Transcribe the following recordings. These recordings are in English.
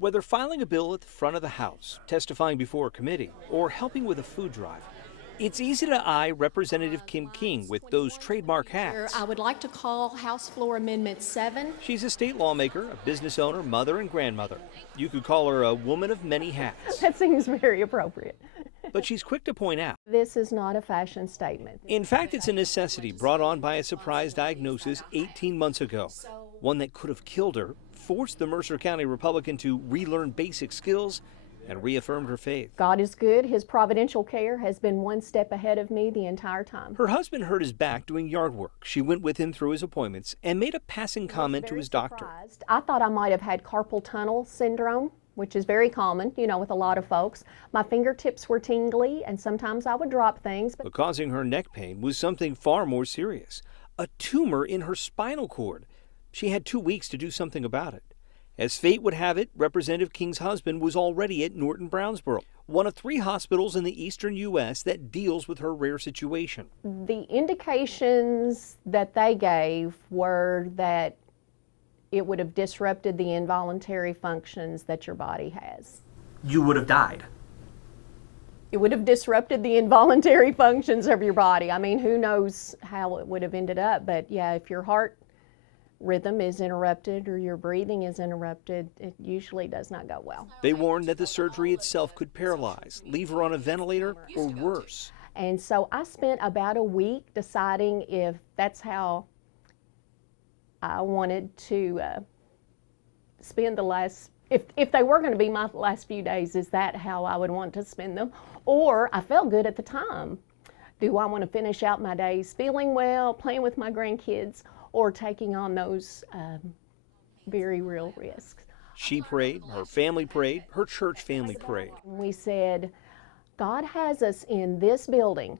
Whether filing a bill at the front of the House, testifying before a committee, or helping with a food drive, it's easy to eye Representative Kim King with those trademark hats. I would like to call House Floor Amendment 7. She's a state lawmaker, a business owner, mother, and grandmother. You could call her a woman of many hats. That seems very appropriate. But she's quick to point out, this is not a fashion statement. in fact, it's a necessity brought on by a surprise diagnosis 18 months ago. One that could have killed her, forced the Mercer County Republican to relearn basic skills, and reaffirmed her faith. God is good. His providential care has been one step ahead of me the entire time. Her husband hurt his back doing yard work. She went with him through his appointments and made a passing comment to his doctor. I thought I might have had carpal tunnel syndrome, which is very common, with a lot of folks. My fingertips were tingly, and sometimes I would drop things. But causing her neck pain was something far more serious, a tumor in her spinal cord. She had 2 weeks to do something about it. As fate would have it, Representative King's husband was already at Norton Brownsboro, one of 3 hospitals in the eastern U.S. that deals with her rare situation. The indications that they gave were that it would have disrupted the involuntary functions that your body has. You would have died. It would have disrupted the involuntary functions of your body. I mean, who knows how it would have ended up, but yeah, if your heart rhythm is interrupted or your breathing is interrupted, it usually does not go well. They warned that the surgery itself could paralyze, leave her on a ventilator, or worse. And so I spent about a week deciding if that's how I wanted to spend the last, if they were going to be my last few days, is that how I would want to spend them? Or I felt good at the time. Do I want to finish out my days feeling well, playing with my grandkids, or taking on those very real risks? She prayed, her family prayed, her church family prayed. We said, God has us in this building,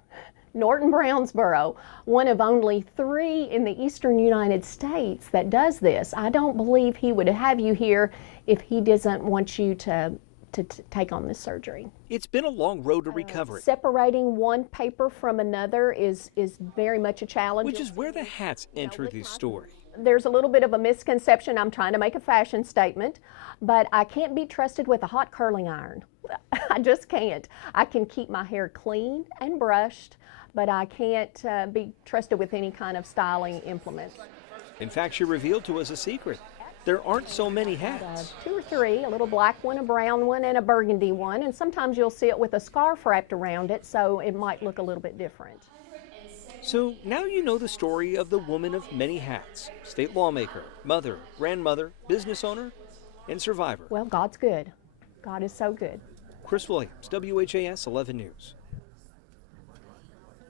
Norton Brownsboro, one of only 3 in the eastern United States that does this. I don't believe he would have you here if he doesn't want you to take on this surgery. It's been a long road to recovery. Separating one paper from another is very much a challenge. Which is where the hats enter this story. There's a little bit of a misconception. I'm trying to make a fashion statement, but I can't be trusted with a hot curling iron. I just can't. I can keep my hair clean and brushed, but I can't be trusted with any kind of styling implements. In fact, she revealed to us a secret. There aren't so many hats. 2 or 3, a little black one, a brown one, and a burgundy one, and sometimes you'll see it with a scarf wrapped around it, so it might look a little bit different. So now you know the story of the woman of many hats, state lawmaker, mother, grandmother, business owner, and survivor. Well, God's good. God is so good. Chris Williams, WHAS 11 News.